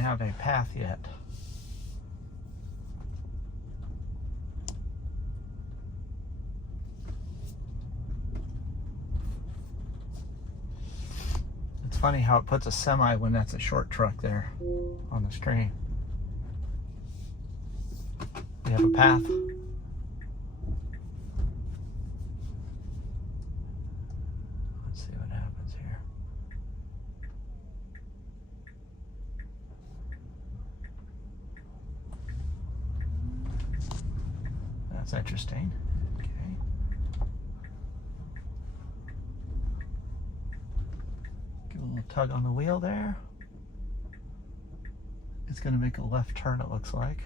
have a path yet. It's funny how it puts a semi when that's a short truck there on the screen. We have a path. Let's see what happens here. That's interesting. Okay. Give a little tug on the wheel there. It's going to make a left turn, it looks like.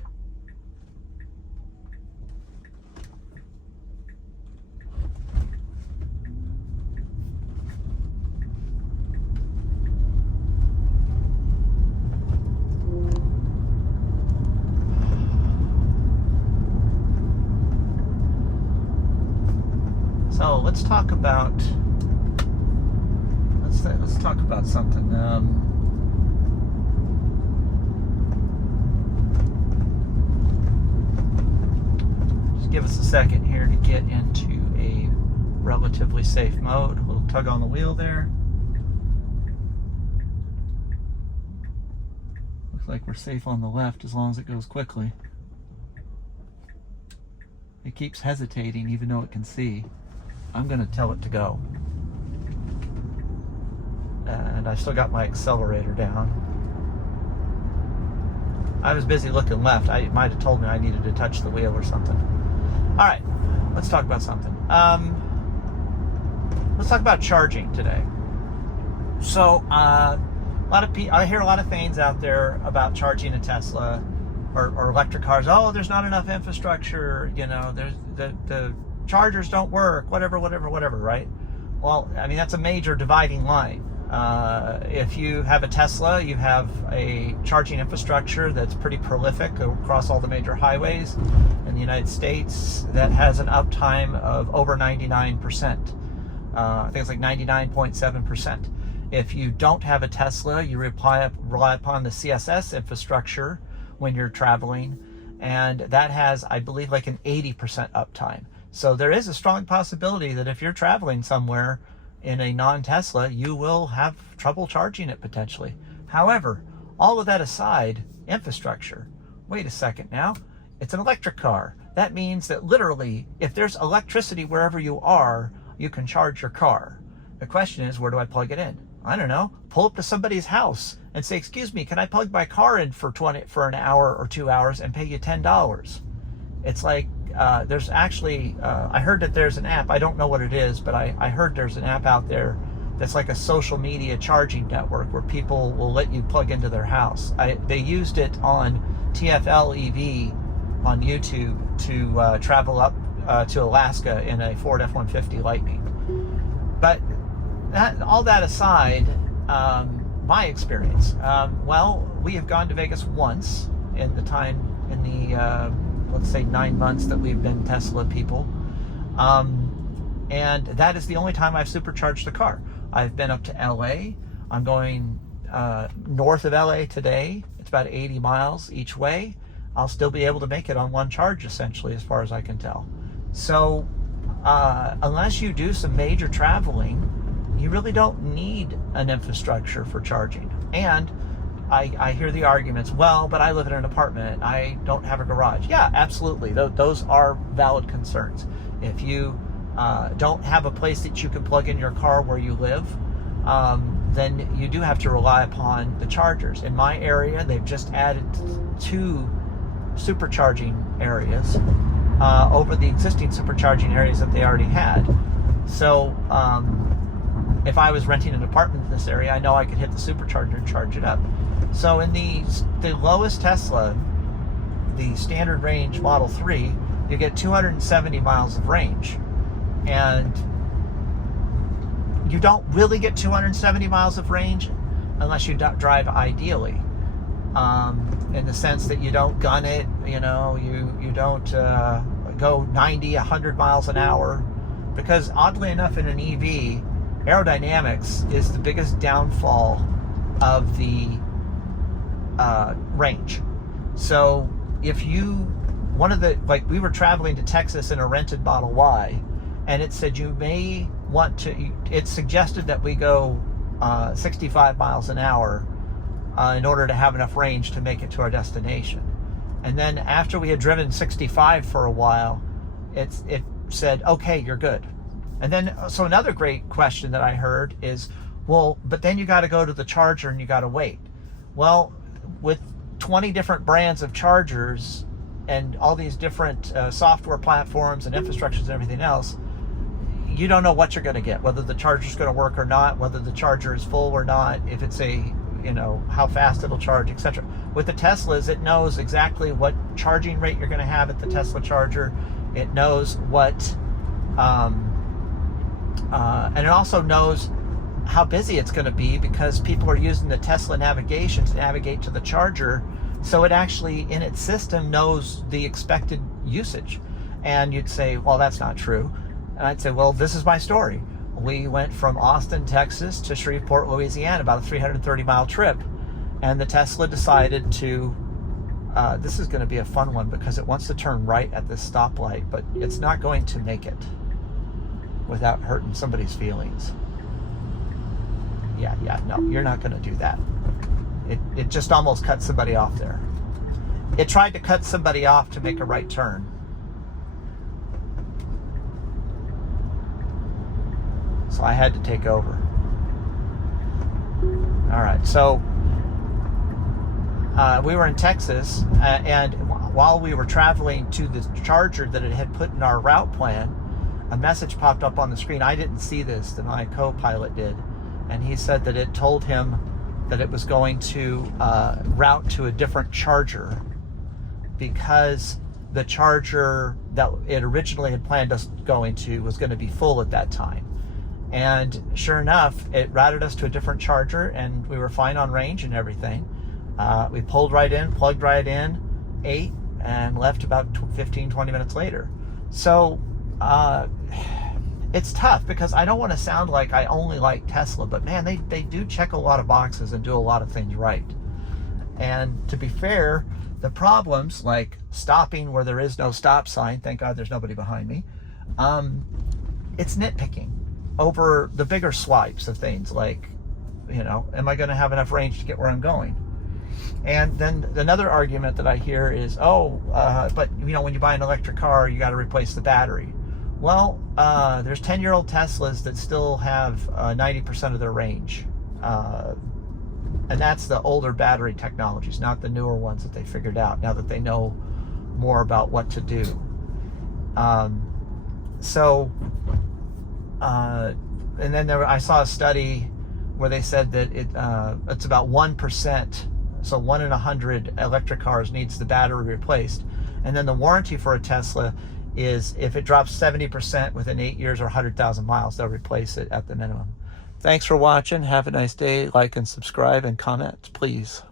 So let's talk about something. Just give us a second here to get into a relatively safe mode. A little tug on the wheel there. Looks like we're safe on the left as long as it goes quickly. It keeps hesitating even though it can see. I'm going to tell it to go. And I still got my accelerator down. I was busy looking left. I might have told me I needed to touch the wheel or something. All right, let's talk about something. Let's talk about charging today. So, I hear a lot of things out there about charging a Tesla or electric cars. Oh, there's not enough infrastructure. You know, there's the chargers don't work, whatever, right? Well, I mean, that's a major dividing line. If you have a Tesla, you have a charging infrastructure that's pretty prolific across all the major highways in the United States that has an uptime of over 99%. I think it's like 99.7%. If you don't have a Tesla, you rely upon the CSS infrastructure when you're traveling, and that has, I believe, like an 80% uptime. So there is a strong possibility that if you're traveling somewhere in a non-Tesla, you will have trouble charging it potentially. However, all of that aside, infrastructure. Wait a second now, it's an electric car. That means that literally, if there's electricity wherever you are, you can charge your car. The question is, where do I plug it in? I don't know, pull up to somebody's house and say, excuse me, can I plug my car in for an hour or 2 hours and pay you $10? It's like, there's actually, I heard that there's an app, I don't know what it is, but I heard there's an app out there that's like a social media charging network where people will let you plug into their house. They used it on TFL EV on YouTube to travel up to Alaska in a Ford F-150 Lightning. But all that aside, my experience, well, we have gone to Vegas once in the let's say 9 months that we've been Tesla people. And that is the only time I've supercharged the car. I've been up to LA. I'm going north of LA today. It's about 80 miles each way. I'll still be able to make it on one charge, essentially, as far as I can tell. So unless you do some major traveling, you really don't need an infrastructure for charging. And I hear the arguments, well, but I live in an apartment, I don't have a garage. Yeah, absolutely. Those are valid concerns. If you don't have a place that you can plug in your car where you live, then you do have to rely upon the chargers. In my area, they've just added 2 supercharging areas over the existing supercharging areas that they already had. So if I was renting an apartment in this area, I know I could hit the supercharger and charge it up. So in the lowest Tesla, the standard range Model 3, you get 270 miles of range. And you don't really get 270 miles of range unless you drive ideally. In the sense that you don't gun it, you know, you don't go 90, 100 miles an hour. Because oddly enough, in an EV, aerodynamics is the biggest downfall of the range. So if you, like we were traveling to Texas in a rented Model Y, and it said you may want to, it suggested that we go 65 miles an hour in order to have enough range to make it to our destination. And then after we had driven 65 for a while, it said, okay, you're good. And then, so another great question that I heard is, well, but then you got to go to the charger and you got to wait. Well, with 20 different brands of chargers and all these different software platforms and infrastructures and everything else, you don't know what you're going to get, whether the charger's going to work or not, whether the charger is full or not, if it's how fast it'll charge, etc. With the Teslas, it knows exactly what charging rate you're going to have at the Tesla charger. It knows what, and it also knows how busy it's going to be, because people are using the Tesla navigation to navigate to the charger. So it actually, in its system, knows the expected usage. And you'd say, well, that's not true. And I'd say, well, this is my story. We went from Austin, Texas to Shreveport, Louisiana, about a 330-mile trip. And the Tesla decided to, this is going to be a fun one because it wants to turn right at this stoplight, but it's not going to make it without hurting somebody's feelings. Yeah, no, you're not going to do that. It just almost cut somebody off there. It tried to cut somebody off to make a right turn. So I had to take over. All right, so we were in Texas, and while we were traveling to the charger that it had put in our route plan, a message popped up on the screen. I didn't see this, that my co-pilot did. And he said that it told him that it was going to route to a different charger because the charger that it originally had planned us going to was going to be full at that time. And sure enough, it routed us to a different charger, and we were fine on range and everything. We pulled right in, plugged right in, ate, and left about 15, 20 minutes later. So it's tough because I don't want to sound like I only like Tesla, but man, they do check a lot of boxes and do a lot of things right. And to be fair, the problems like stopping where there is no stop sign, thank God there's nobody behind me, it's nitpicking over the bigger swipes of things like, am I going to have enough range to get where I'm going? And then another argument that I hear is, but when you buy an electric car, you got to replace the battery. Well, there's 10-year-old Teslas that still have 90% of their range. And that's the older battery technologies, not the newer ones that they figured out now that they know more about what to do. And then I saw a study where they said that it's about 1%, so 1 in 100 electric cars needs the battery replaced. And then the warranty for a Tesla is if it drops 70% within 8 years or 100,000 miles, they'll replace it at the minimum. Thanks for watching. Have a nice day. Like and subscribe and comment, please.